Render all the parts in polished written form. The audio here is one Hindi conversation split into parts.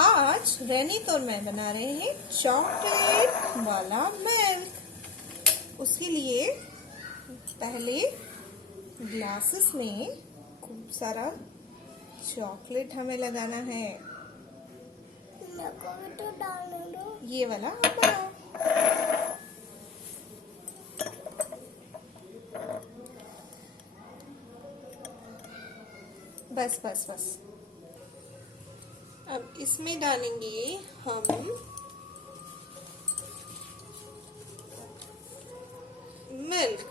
आज रेनित और मैं बना रहे हैं चॉकलेट वाला मिल्क। उसके लिए पहले ग्लासेस में खूब सारा चॉकलेट हमें लगाना है। तो डालने दो। ये वाला आप बनाओ। बस बस बस। अब इसमें डालेंगे हम मिल्क।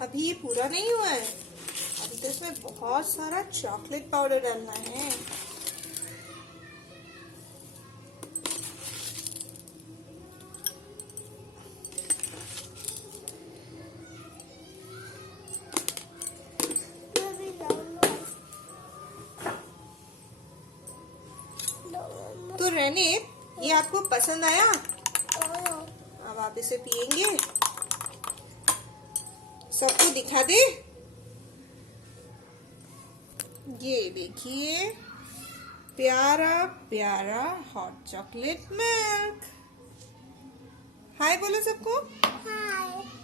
अभी ये पूरा नहीं हुआ है, अभी तो इसमें बहुत सारा चॉकलेट पाउडर डालना है। तो रेनित, ये आपको पसंद आया? अब आप इसे पियेंगे? सबको दिखा दे। ये देखिए, प्यारा प्यारा हॉट चॉकलेट मिल्क। हाय बोलो सबको। हाय।